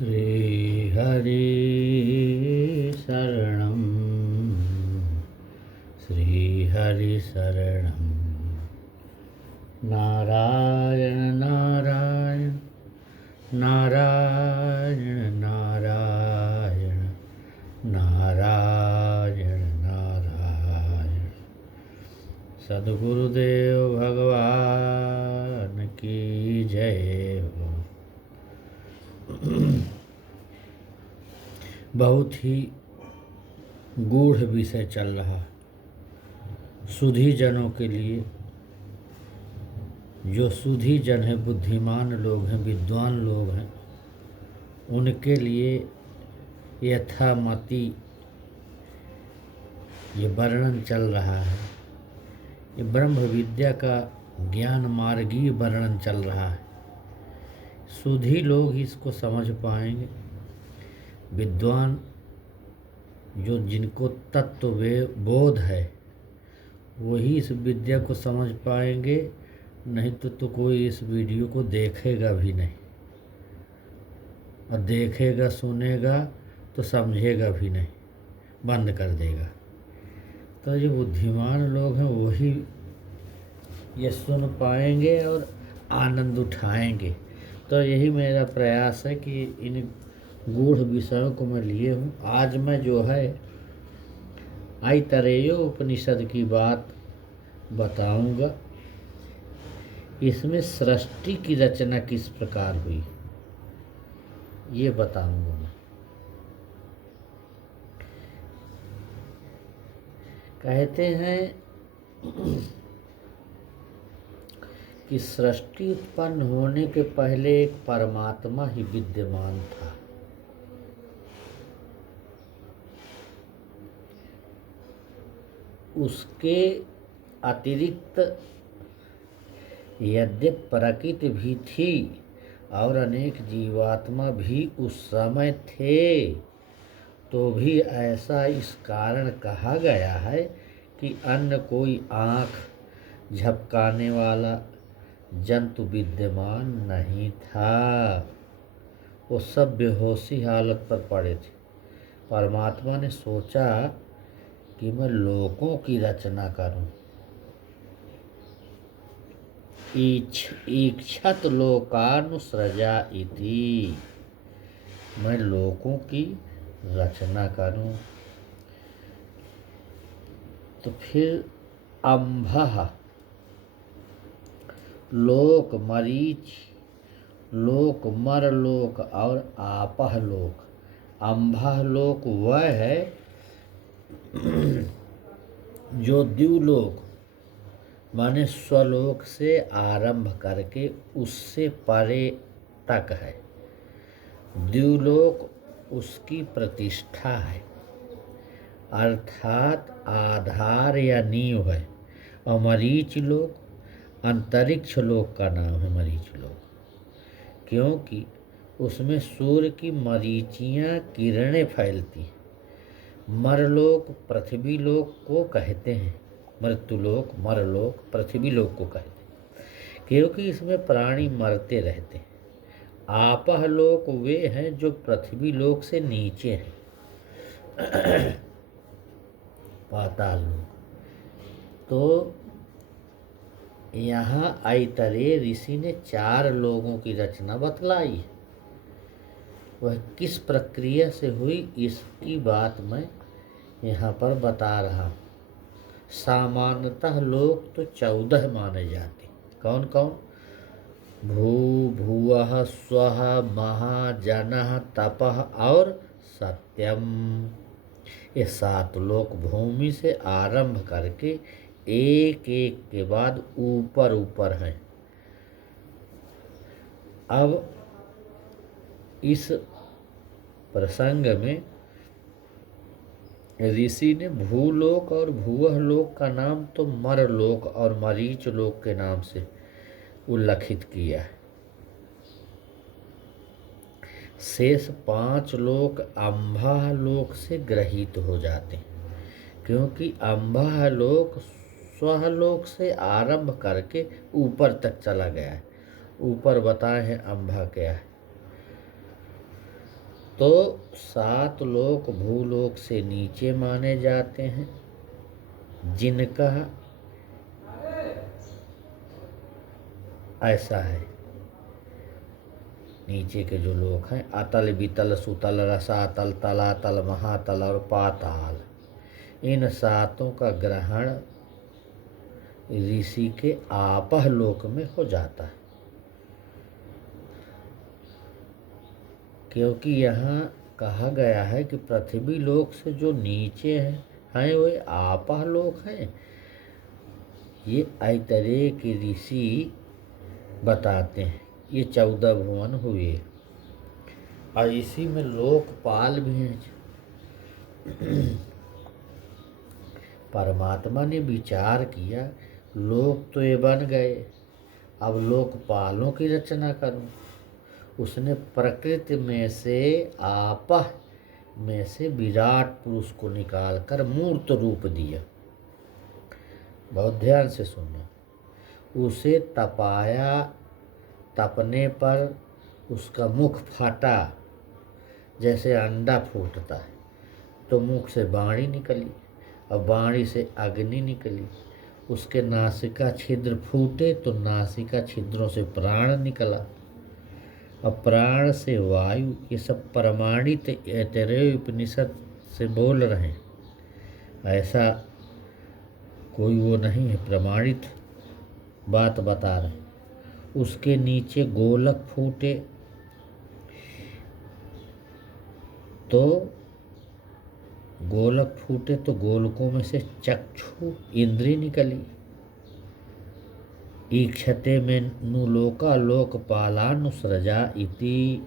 श्रीहरि शरणं श्रीहरि शरणं नारायण नारायण नारायण नारायण नारायण नारायण। सद्गुरुदेव भगवान की जय हो। बहुत ही गूढ़ विषय चल रहा सुधी जनों के लिए। जो सुधी जन है, बुद्धिमान लोग हैं, विद्वान लोग हैं, उनके लिए यथामति ये वर्णन चल रहा है। ये ब्रह्म विद्या का ज्ञान मार्गीय वर्णन चल रहा है। सुधी लोग ही इसको समझ पाएंगे। विद्वान जो जिनको तत्व बोध है वही इस विद्या को समझ पाएंगे, नहीं तो कोई इस वीडियो को देखेगा भी नहीं, और देखेगा सुनेगा तो समझेगा भी नहीं, बंद कर देगा। तो जो बुद्धिमान लोग हैं वही ये सुन पाएंगे और आनंद उठाएंगे। तो यही मेरा प्रयास है कि इन गूढ़ विषयों को मैं लिए हूँ। आज मैं जो है आइतरेय उपनिषद की बात बताऊंगा। इसमें सृष्टि की रचना किस प्रकार हुई ये बताऊंगा मैं। कहते हैं कि सृष्टि उत्पन्न होने के पहले एक परमात्मा ही विद्यमान था। उसके अतिरिक्त यद्यपि प्रकृति भी थी और अनेक जीवात्मा भी उस समय थे, तो भी ऐसा इस कारण कहा गया है कि अन्य कोई आँख झपकाने वाला जंतु विद्यमान नहीं था। वो सब बेहोशी हालत पर पड़े थे। परमात्मा ने सोचा कि मैं लोकों की रचना करूं। ईक्षत लोकानुसृजा इति, मैं लोकों की रचना करूं। तो फिर अम्भः लोक, मरीच लोक, मरलोक और आपह लोक। अम्भः लोक वह है जो द्युलोक माने स्वलोक से आरंभ करके उससे परे तक है। द्युलोक उसकी प्रतिष्ठा है, अर्थात आधार या नींव है। और मरीच लोक अंतरिक्ष लोक का नाम है। मरीच लोक क्योंकि उसमें सूर्य की मरीचियाँ किरणें फैलती हैं। मरलोक पृथ्वी लोक को कहते हैं। मृत्युलोक, मरलोक पृथ्वी लोक को कहते हैं क्योंकि इसमें प्राणी मरते रहते हैं। आपह लोक वे हैं जो पृथ्वी लोक से नीचे हैं, पाताल लोक। तो यहाँ आइतरेय ऋषि ने 4 लोगों की रचना बतलाई। वह किस प्रक्रिया से हुई इसकी बात मैं यहाँ पर बता रहा हूँ। सामान्यतः लोग तो 14 माने जाते। कौन कौन? भू, भुवः, स्वः, महा, जनः, तपः और सत्यम। ये 7 लोक भूमि से आरंभ करके एक एक के बाद ऊपर ऊपर हैं। अब इस प्रसंग में ऋषि ने भूलोक और भुवः लोक का नाम तो मरलोक और मरीच लोक के नाम से उल्लिखित किया है। शेष 5 लोक अम्भः लोक से ग्रहित हो जाते हैं क्योंकि अम्भः लोक स्वलोक से आरंभ करके ऊपर तक चला गया है। ऊपर बताए हैं अम्भा क्या है। तो 7 लोक भूलोक से नीचे माने जाते हैं, जिनका ऐसा है। नीचे के जो लोक हैं, अतल वितल सुतल रसातल तलातल महातल और पाताल, इन 7 का ग्रहण ऋषि के आपह लोक में हो जाता है, क्योंकि यहाँ कहा गया है कि पृथ्वी लोक से जो नीचे हैं वे आपह लोक हैं। ये ऐतरेय के ऋषि बताते हैं। ये 14 भुवन हुए और इसी में लोकपाल भी हैं। परमात्मा ने विचार किया, लोक तो ये बन गए, अब लोकपालों की रचना करूं। उसने प्रकृति में से आपह में से विराट पुरुष को निकालकर मूर्त रूप दिया। बहुत ध्यान से सुनना। उसे तपाया, तपने पर उसका मुख फटा, जैसे अंडा फूटता है तो मुख से वाणी निकली और वाणी से अग्नि निकली। उसके नासिका छिद्र फूटे तो नासिका छिद्रों से प्राण निकला और प्राण से वायु। ये सब प्रमाणित ऐतरेय उपनिषद से बोल रहे हैं, ऐसा कोई वो नहीं है, प्रमाणित बात बता रहे हैं। उसके नीचे गोलक फूटे तो गोलकों में से चक्षु इंद्री निकली। ईक्षते में नुलोका लोकपालानुसृजा इति।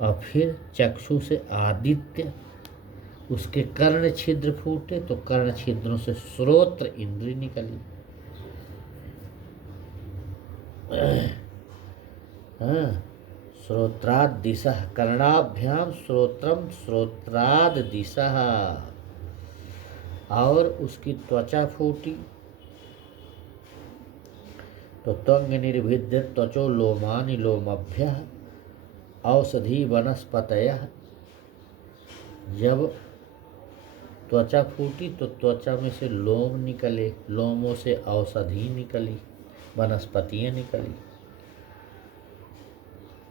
और फिर चक्षु से आदित्य, उसके कर्ण छिद्र फूटे तो कर्ण छिद्रों से श्रोत्र इंद्री निकली। हाँ, श्रोत्राद दिशा, कर्णाभ्याम श्रोत्रम श्रोत्राद दिशा। और उसकी त्वचा फूटी तो तंग निर्भिद्य त्वचो लोमानि लोमभ्यः औषधि वनस्पतयः। जब त्वचा फूटी तो त्वचा में से लोम निकले, लोमों से औषधि निकली, वनस्पतियाँ निकली।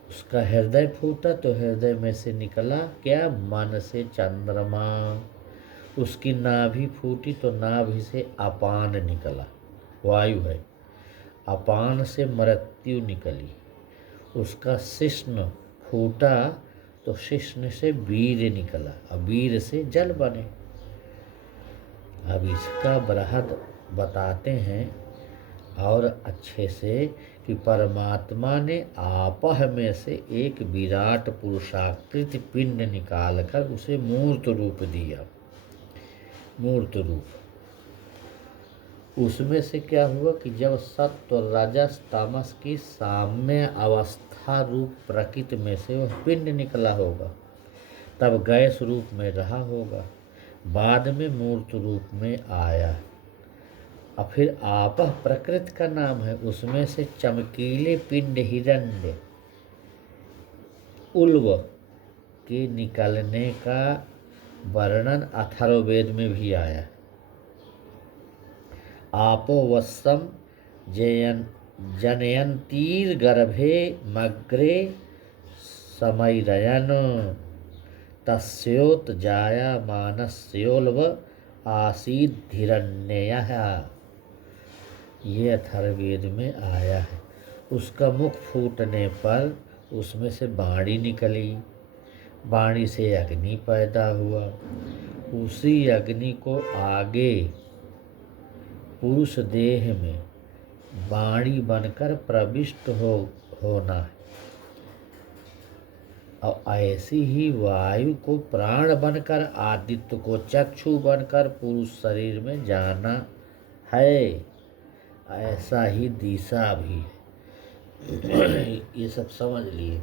उसका हृदय फूटा तो हृदय में से निकला क्या, मन से चंद्रमा। उसकी नाभि फूटी तो नाभि से अपान निकला, वायु है। अपान से मृत्यु निकली। उसका शिश्न फूटा तो शिश्न से वीर निकला और वीर से जल बने। अब इसका बृहद बताते हैं और अच्छे से कि परमात्मा ने आपह में से एक विराट पुरुषाकृति पिंड निकालकर उसे मूर्त रूप दिया। मूर्त रूप उसमें से क्या हुआ कि जब सत्व रजस तमस की साम्य अवस्था रूप प्रकृति में से वह पिंड निकला होगा, तब गैस रूप में रहा होगा, बाद में मूर्त रूप में आया। और फिर आपह प्रकृति का नाम है। उसमें से चमकीले पिंड हिरण्य उल्व के निकलने का वर्णन अथर्ववेद में भी आया। आपो वत्सम जनयंतीर गर्भे मग्रे समैरयन तस्योत जाया मानस्योल्व आसीद्धिरण्यः। ये अथर्ववेद में आया है। उसका मुख फूटने पर उसमें से वाणी निकली, वाणी से अग्नि पैदा हुआ। उसी अग्नि को आगे पुरुष देह में वाणी बनकर प्रविष्ट होना है। और ऐसी ही वायु को प्राण बनकर, आदित्य को चक्षु बनकर पुरुष शरीर में जाना है। ऐसा ही दिशा भी है। ये सब समझ लिए।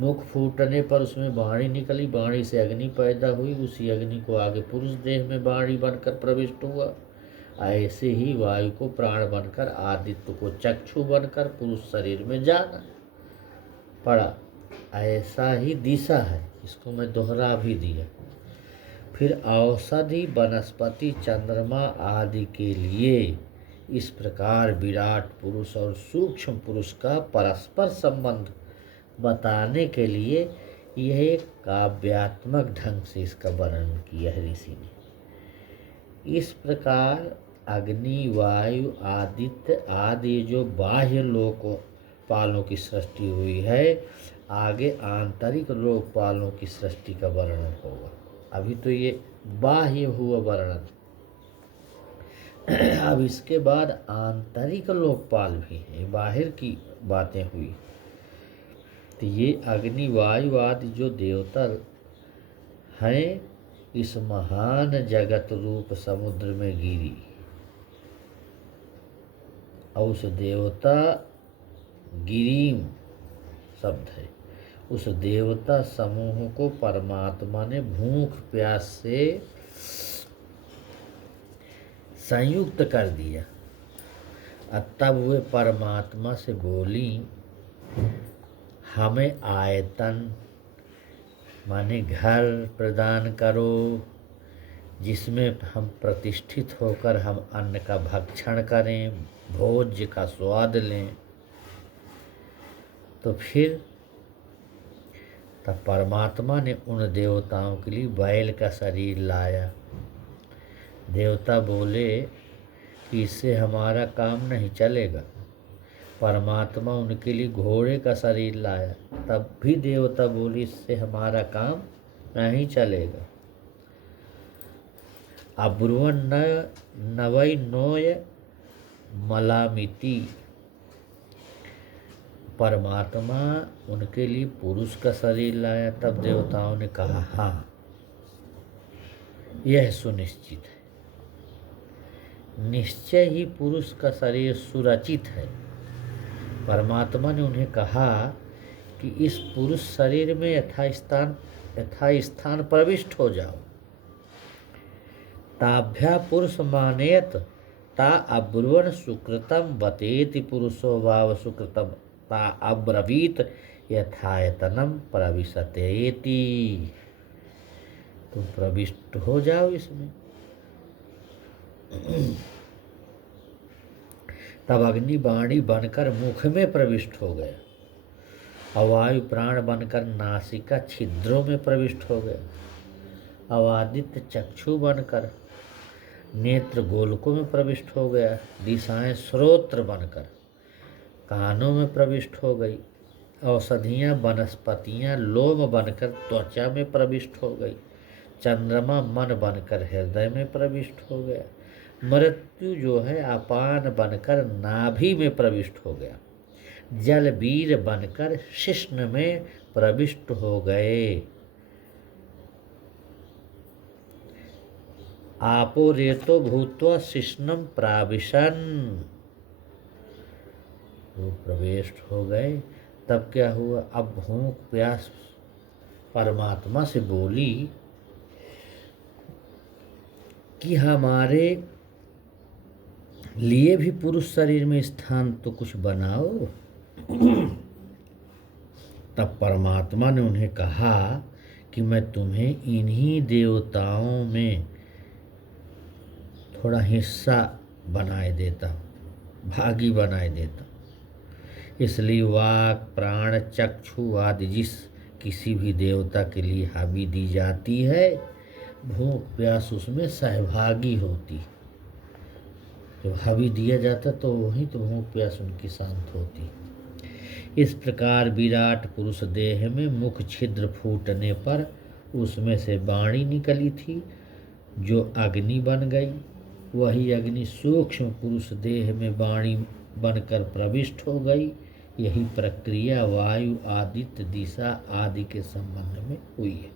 मुख फूटने पर उसमें वाणी निकली, वाणी से अग्नि पैदा हुई, उसी अग्नि को आगे पुरुष देह में वाणी बनकर प्रविष्ट हुआ। ऐसे ही वायु को प्राण बनकर, आदित्य को चक्षु बनकर पुरुष शरीर में जाना पड़ा। ऐसा ही दिशा है, इसको मैं दोहरा भी दिया। फिर औषधि वनस्पति चंद्रमा आदि के लिए इस प्रकार विराट पुरुष और सूक्ष्म पुरुष का परस्पर संबंध बताने के लिए यह एक काव्यात्मक ढंग से इसका वर्णन किया है ऋषि ने। इस प्रकार अग्नि, वायु, आदित्य आदि जो बाह्य लोकपालों की सृष्टि हुई है, आगे आंतरिक लोकपालों की सृष्टि का वर्णन होगा। अभी तो ये बाह्य हुआ वर्णन, अब इसके बाद आंतरिक लोकपाल भी है, बाहर की बातें हुई। तो ये अग्नि, वायु आदि जो देवता हैं, इस महान जगत रूप समुद्र में गिरी, और उस देवता गिरीम शब्द है, उस देवता समूह को परमात्मा ने भूख प्यास से संयुक्त कर दिया। तब वे परमात्मा से बोली, हमें आयतन माने घर प्रदान करो, जिसमें हम प्रतिष्ठित होकर हम अन्न का भक्षण करें, भोज्य का स्वाद लें। तो फिर तब परमात्मा ने उन देवताओं के लिए बैल का शरीर लाया। देवता बोले कि इससे हमारा काम नहीं चलेगा। परमात्मा उनके लिए घोड़े का शरीर लाया, तब भी देवता बोली इससे हमारा काम नहीं चलेगा। अब्रुवन नवै नोय मलामिति, परमात्मा उनके लिए पुरुष का शरीर लाया, तब देवताओं ने कहा हाँ, यह सुनिश्चित है, निश्चय ही पुरुष का शरीर सुरचित है। परमात्मा ने उन्हें कहा कि इस पुरुष शरीर में यथास्थान प्रविष्ट हो जाओ। ताभ्या पुरुष मानेत ता अब्रुवन सुकृतम बतेति पुरुषो भाव सुकृतम ता अब्रवीत यथायतनम प्रविशतेति। तुम प्रविष्ट हो जाओ इसमें। तब अग्नि वाणी बनकर मुख में प्रविष्ट हो गया, और वायु प्राण बनकर नासिका छिद्रों में प्रविष्ट हो गया, और आदित्य चक्षु बनकर नेत्र गोलकों में प्रविष्ट हो गया, दिशाएं श्रोत्र बनकर कानों में प्रविष्ट हो गई, औषधियाँ वनस्पतियाँ लोम बनकर त्वचा में प्रविष्ट हो गई, चंद्रमा मन बनकर हृदय में प्रविष्ट हो गया, मृत्यु जो है अपान बनकर नाभि में प्रविष्ट हो गया, जल वीर बनकर शिश्न में प्रविष्ट हो गए, आपो रेतो भूत्वा शिश्नम प्राविशन, वो प्रविष्ट हो गए। तब क्या हुआ, अब भूख प्यास परमात्मा से बोली कि हमारे लिए भी पुरुष शरीर में स्थान तो कुछ बनाओ। तब परमात्मा ने उन्हें कहा कि मैं तुम्हें इन्हीं देवताओं में थोड़ा हिस्सा बनाए देता हूँ, भागी बनाए देता हूँ। इसलिए वाक प्राण चक्षु आदि जिस किसी भी देवता के लिए हावी दी जाती है, भूख प्यास उसमें सहभागी होती। जब हावी दिया जाता तो वहीं तो भूख प्यास उनकी शांत होती। इस प्रकार विराट पुरुष देह में मुख छिद्र फूटने पर उसमें से वाणी निकली थी, जो अग्नि बन गई। वही अग्नि सूक्ष्म पुरुष देह में वाणी बनकर प्रविष्ट हो गई। यही प्रक्रिया वायु आदित्य दिशा आदि के संबंध में हुई है।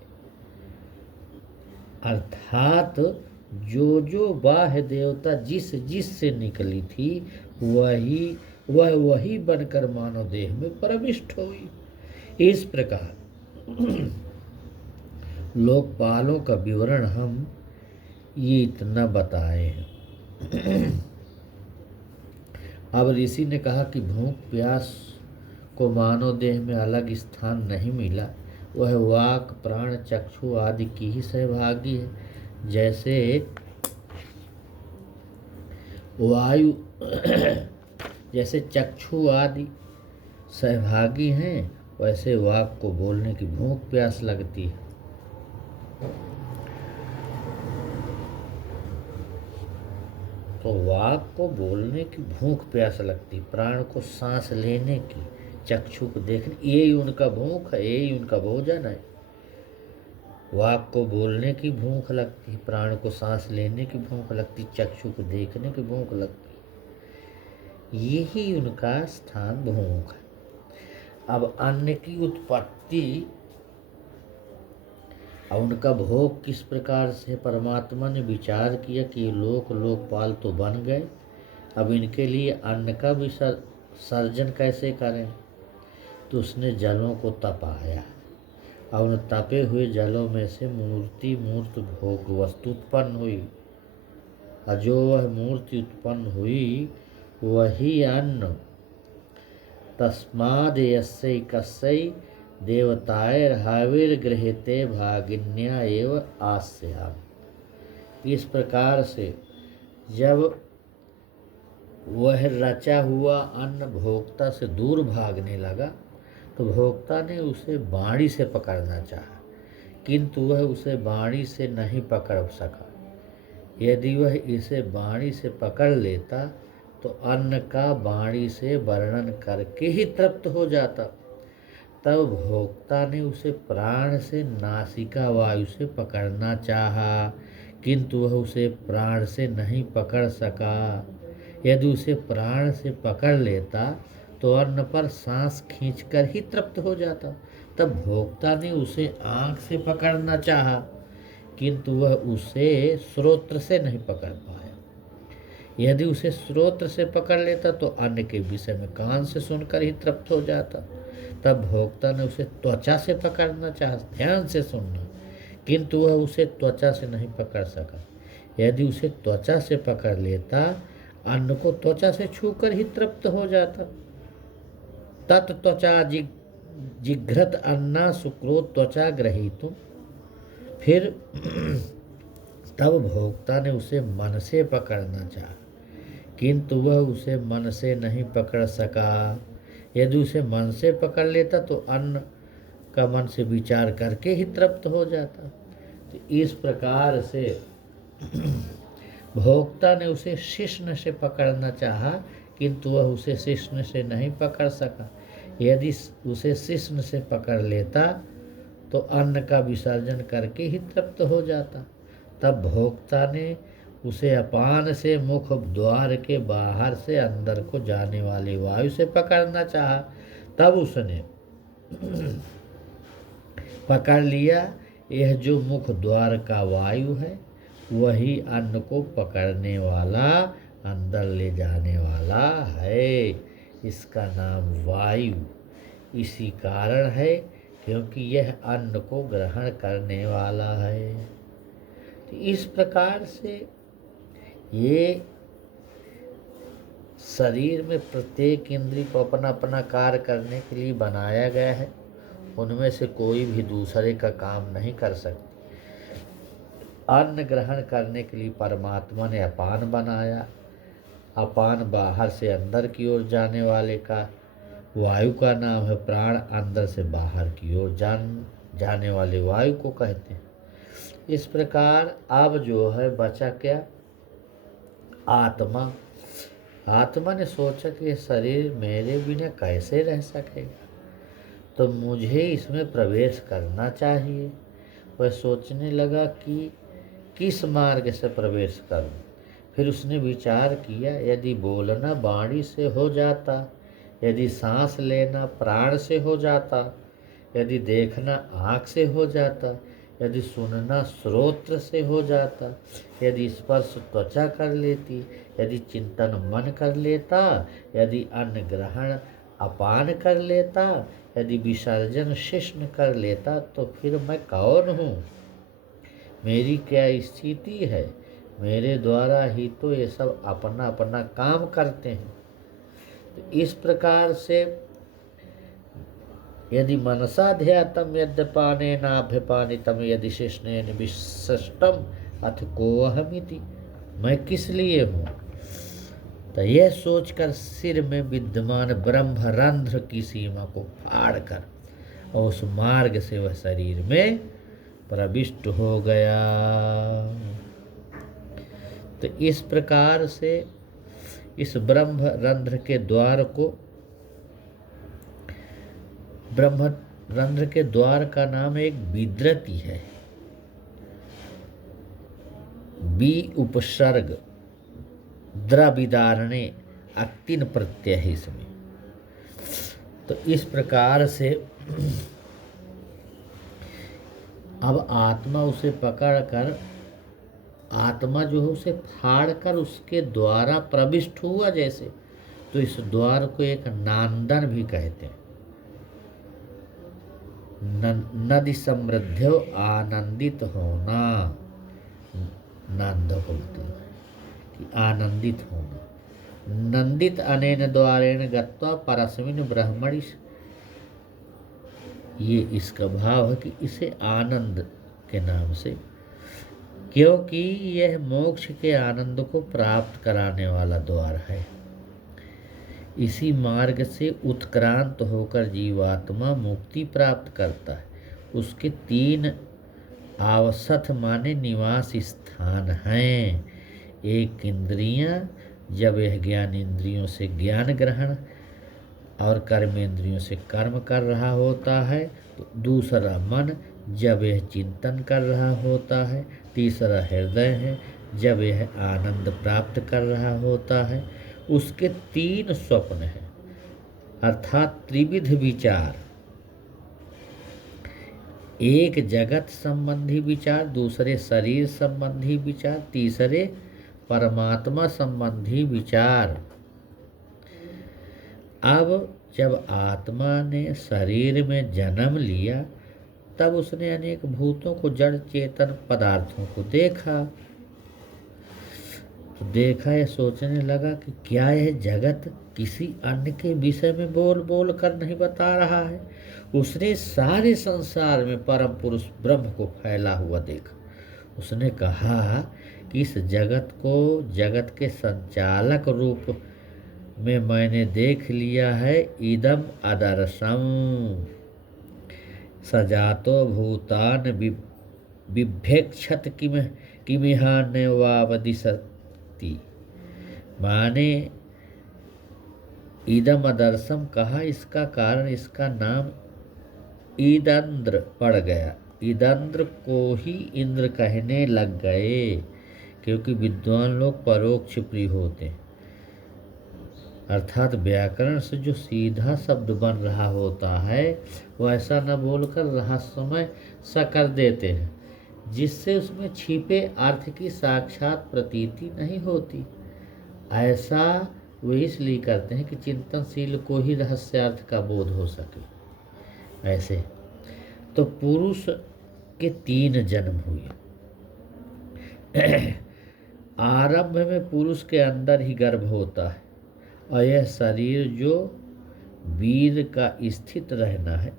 अर्थात जो बाह्य देवता जिस से निकली थी, वही बनकर मानव देह में प्रविष्ट हुई। इस प्रकार लोकपालों का विवरण हम ये इतना बताए हैं। अब ऋषि ने कहा कि भूख प्यास को मानव देह में अलग स्थान नहीं मिला, वह वाक प्राण चक्षु आदि की ही सहभागी है। जैसे वायु जैसे चक्षु आदि सहभागी हैं, वैसे वाक को बोलने की भूख प्यास लगती है। तो वाक को बोलने की भूख प्यास लगती, प्राण को सांस लेने की, चक्षु को देखने, यही उनका भूख है, यही उनका भोजन है। वाक को बोलने की भूख लगती, प्राण को सांस लेने की भूख लगती, चक्षु को देखने की भूख लगती, यही उनका स्थान भूख है। अब अन्न की उत्पत्ति और उनका भोग किस प्रकार से, परमात्मा ने विचार किया कि लोकपाल तो बन गए, अब इनके लिए अन्न का विसर्जन कैसे करें। तो उसने जलों को तपाया और उन तपे हुए जलों में से मूर्त भोग वस्तु उत्पन्न हुई, और जो वह मूर्ति उत्पन्न हुई वही अन्न। तस्माद् यस्यै कस्यै देवताैर्हविर्गृहीते भागिन्या एव आस्याम्। इस प्रकार से जब वह रचा हुआ अन्न भोक्ता से दूर भागने लगा, तो भोक्ता ने उसे बाणी से पकड़ना चाहा, किंतु वह उसे बाणी से नहीं पकड़ सका। यदि वह इसे बाणी से पकड़ लेता तो अन्न का बाणी से वर्णन करके ही तृप्त हो जाता। तब भोक्ता ने उसे प्राण से नासिका वायु से पकड़ना चाहा, किंतु वह उसे प्राण से नहीं पकड़ सका। यदि उसे प्राण से पकड़ लेता तो अन्न पर सांस खींचकर ही तृप्त हो जाता। तब भोक्ता ने उसे आँख से पकड़ना चाहा, किंतु वह उसे श्रोत्र से नहीं पकड़ पाया। यदि उसे श्रोत्र से पकड़ लेता तो अन्न के विषय में कान से सुनकर ही तृप्त हो जाता। तब भोक्ता ने उसे त्वचा से पकड़ना चाहा, ध्यान से सुनना, किंतु वह उसे त्वचा से नहीं पकड़ सका। यदि उसे त्वचा से पकड़ लेता, अन्न को त्वचा से छूकर ही तृप्त हो जाता। तत् त्वचा जिघ्रत अन्ना सुक्रो त्वचा ग्रहीतुम। फिर तब भोक्ता ने उसे मन से पकड़ना चाहा, किंतु वह उसे मन से नहीं पकड़ सका। यदि उसे मन से पकड़ लेता तो अन्न का मन से विचार करके ही तृप्त हो जाता। तो इस प्रकार से भोक्ता ने उसे शिश्न से पकड़ना चाहा, किंतु वह उसे शिश्न से नहीं पकड़ सका। यदि उसे शिश्न से पकड़ लेता तो अन्न का विसर्जन करके ही तृप्त हो जाता। तब भोक्ता ने उसे अपान से मुख द्वार के बाहर से अंदर को जाने वाली वायु से पकड़ना चाहा। तब उसने पकड़ लिया। यह जो मुख द्वार का वायु है वही अन्न को पकड़ने वाला, अंदर ले जाने वाला है। इसका नाम वायु इसी कारण है क्योंकि यह अन्न को ग्रहण करने वाला है। तो इस प्रकार से ये शरीर में प्रत्येक इंद्रिय को अपना अपना कार्य करने के लिए बनाया गया है। उनमें से कोई भी दूसरे का काम नहीं कर सकती। अन्न ग्रहण करने के लिए परमात्मा ने अपान बनाया। अपान बाहर से अंदर की ओर जाने वाले का वायु का नाम है प्राण। अंदर से बाहर की ओर जाने वाले वायु को कहते हैं। इस प्रकार अब जो है बचा क्या, आत्मा। आत्मा ने सोचा कि ये शरीर मेरे बिना कैसे रह सकेगा, तो मुझे इसमें प्रवेश करना चाहिए। वह सोचने लगा कि किस मार्ग से प्रवेश करूं। फिर उसने विचार किया, यदि बोलना वाणी से हो जाता, यदि सांस लेना प्राण से हो जाता, यदि देखना आँख से हो जाता, यदि सुनना श्रोत्र से हो जाता, यदि स्पर्श त्वचा कर लेती, यदि चिंतन मन कर लेता, यदि अन्न ग्रहण अपान कर लेता, यदि विसर्जन शिश्न कर लेता, तो फिर मैं कौन हूँ, मेरी क्या स्थिति है। मेरे द्वारा ही तो ये सब अपना अपना काम करते हैं। तो इस प्रकार से यदि मनसा ध्यातम यद्यपाने नाभ्यपानितम यदि शेषनेन विशिष्टम अथ को अहमिति, मैं किस लिए हूँ। तो यह सोचकर सिर में विद्यमान ब्रह्मरंध्र की सीमा को फाड़कर और उस मार्ग से वह शरीर में प्रविष्ट हो गया। तो इस प्रकार से इस ब्रह्मरंध्र के द्वार को, ब्रह्मरंध्र के द्वार का नाम एक विद्रति है, बी उपसर्ग द्रविदारणे अक्तिन प्रत्यय है इसमें। तो इस प्रकार से अब आत्मा उसे पकड़कर, आत्मा जो है उसे फाड़कर उसके द्वारा प्रविष्ट हुआ जैसे, तो इस द्वार को एक नांदन भी कहते हैं। नदी समृद्ध आनंदित होना, नंद बोलते हैं कि आनंदित होना। नंदित अनेन द्वारेण गत्वा परस्मिन् ब्रह्मणि, ये इसका भाव है कि इसे आनंद के नाम से, क्योंकि यह मोक्ष के आनंद को प्राप्त कराने वाला द्वार है। इसी मार्ग से उत्क्रांत होकर जीवात्मा मुक्ति प्राप्त करता है। उसके 3 आवसथ माने निवास स्थान हैं। एक इंद्रियां, जब यह ज्ञान इंद्रियों से ज्ञान ग्रहण और कर्मेंद्रियों से कर्म कर रहा होता है, तो दूसरा मन, जब यह चिंतन कर रहा होता है। तीसरा हृदय है, जब यह आनंद प्राप्त कर रहा होता है। उसके 3 स्वप्न हैं, अर्थात त्रिविध विचार। एक जगत संबंधी विचार, दूसरे शरीर संबंधी विचार, तीसरे परमात्मा संबंधी विचार। अब जब आत्मा ने शरीर में जन्म लिया, तब उसने अनेक भूतों को, जड़ चेतन पदार्थों को देखा। तो देखा, यह सोचने लगा कि क्या यह जगत किसी अन्य के विषय में बोल बोल कर नहीं बता रहा है। उसने सारे संसार में परम पुरुष ब्रह्म को फैला हुआ देखा। उसने कहा कि इस जगत को जगत के संचालक रूप में मैंने देख लिया है। इदम आदर्शम सजातो भूतान बिभ्यक्षत किमिहान्यवावदिशति, माने इदम आदर्शम कहा, इसका कारण, इसका नाम ईदंद्र पड़ गया। ईदंद्र को ही इंद्र कहने लग गए, क्योंकि विद्वान लोग परोक्ष प्रिय होते हैं। अर्थात व्याकरण से जो सीधा शब्द बन रहा होता है, वो ऐसा न बोलकर रहस्यमय सा कर देते हैं, जिससे उसमें छिपे अर्थ की साक्षात प्रतीति नहीं होती। ऐसा वे इसलिए करते हैं कि चिंतनशील को ही रहस्यार्थ का बोध हो सके। ऐसे तो पुरुष के 3 जन्म हुए। आरंभ में पुरुष के अंदर ही गर्भ होता है, और यह शरीर जो वीर का स्थित रहना है,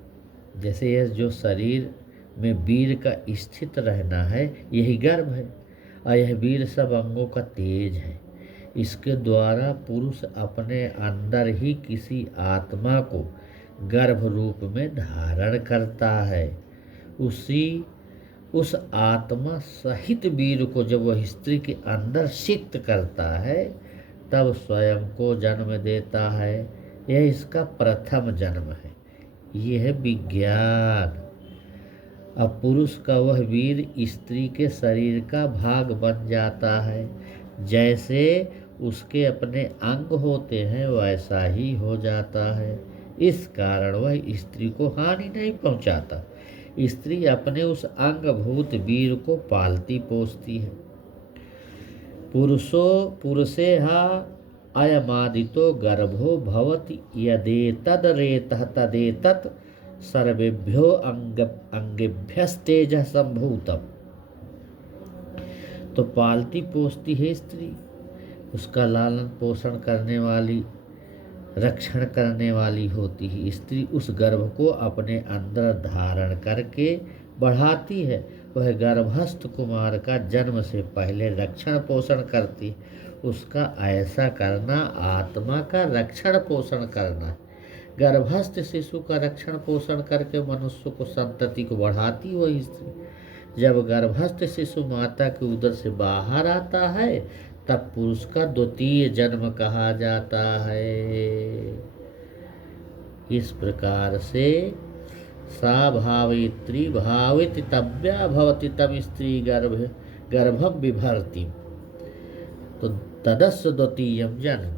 जैसे यह जो शरीर में वीर का स्थित रहना है, यही गर्भ है। और यह वीर सब अंगों का तेज है। इसके द्वारा पुरुष अपने अंदर ही किसी आत्मा को गर्भ रूप में धारण करता है। उस आत्मा सहित वीर को जब वह स्त्री के अंदर सिक्त करता है, तब स्वयं को जन्म देता है। यह इसका प्रथम जन्म है। यह है विज्ञान। अब पुरुष का वह वीर स्त्री के शरीर का भाग बन जाता है। जैसे उसके अपने अंग होते हैं, वैसा ही हो जाता है। इस कारण वह स्त्री को हानि नहीं पहुंचाता। स्त्री अपने उस अंगभूत वीर को पालती पोसती है। पुरुषे हा अयमादितो गर्भो भवति यदेतद रेतः तदेतत् सर्वेभ्यो अंगेभ्यस्तेजः संभूतम्। तो पालती पोसती है स्त्री, उसका लालन पोषण करने वाली रक्षण करने वाली होती है। स्त्री उस गर्भ को अपने अंदर धारण करके बढ़ाती है। वह गर्भस्थ कुमार का जन्म से पहले रक्षण पोषण करती है। उसका ऐसा करना आत्मा का रक्षण पोषण करना है। गर्भस्थ शिशु का रक्षण पोषण करके मनुष्य को संतति को बढ़ाती वही स्त्री। जब गर्भस्थ शिशु माता के उदर से बाहर आता है तब पुरुष का द्वितीय जन्म कहा जाता है। इस प्रकार से सा भावित्री भावित तव्या भवति तम स्त्री गर्भम बिभर्ति। तो तदस्य द्वितीय जन्म।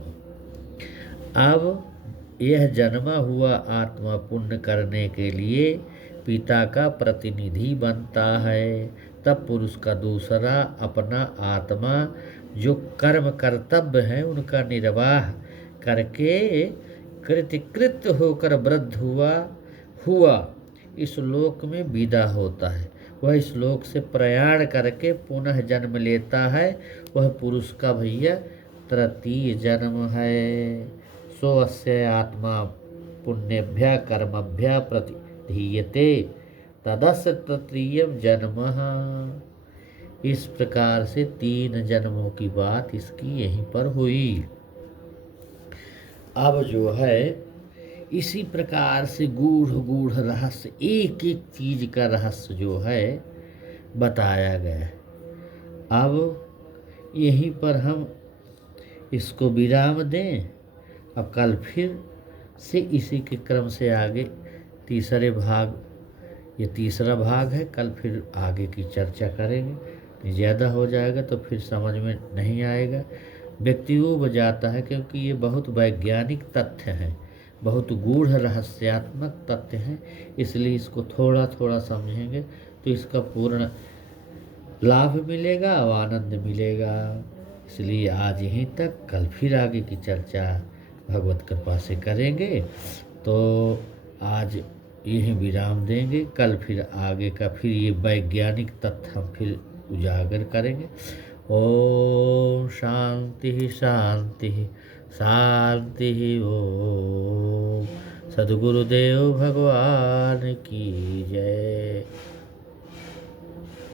अब यह जन्मा हुआ आत्मा पुण्य करने के लिए पिता का प्रतिनिधि बनता है। तब पुरुष का दूसरा अपना आत्मा जो कर्म कर्तव्य है उनका निर्वाह करके कृतकृत होकर वृद्ध हुआ इस लोक में विदा होता है। वह इस लोक से प्रयाण करके पुनः जन्म लेता है। वह पुरुष का भैया तृतीय जन्म है। सो अस्य आत्मा पुण्यभ्य कर्मभ्य प्रतिधीयते तदस्य तृतीय जन्म। इस प्रकार से 3 जन्मों की बात इसकी यहीं पर हुई। अब जो है इसी प्रकार से गूढ़ गूढ़ रहस्य एक एक चीज का रहस्य जो है बताया गया। अब यहीं पर हम इसको विराम दें। अब कल फिर से इसी के क्रम से आगे तीसरे भाग, ये तीसरा भाग है, कल फिर आगे की चर्चा करेंगे। ज़्यादा हो जाएगा तो फिर समझ में नहीं आएगा, व्यक्ति उब जाता है, क्योंकि ये बहुत वैज्ञानिक तथ्य हैं, बहुत गूढ़ रहस्यात्मक तथ्य हैं। इसलिए इसको थोड़ा थोड़ा समझेंगे तो इसका पूर्ण लाभ मिलेगा और आनंद मिलेगा। इसलिए आज यहीं तक, कल फिर आगे की चर्चा भगवत कृपा से करेंगे। तो आज यहीं विराम देंगे, कल फिर आगे का फिर ये वैज्ञानिक तथ्य हम फिर उजागर करेंगे। ओम शांति शांति शांति। ओम सद्गुरुदेव भगवान की जय।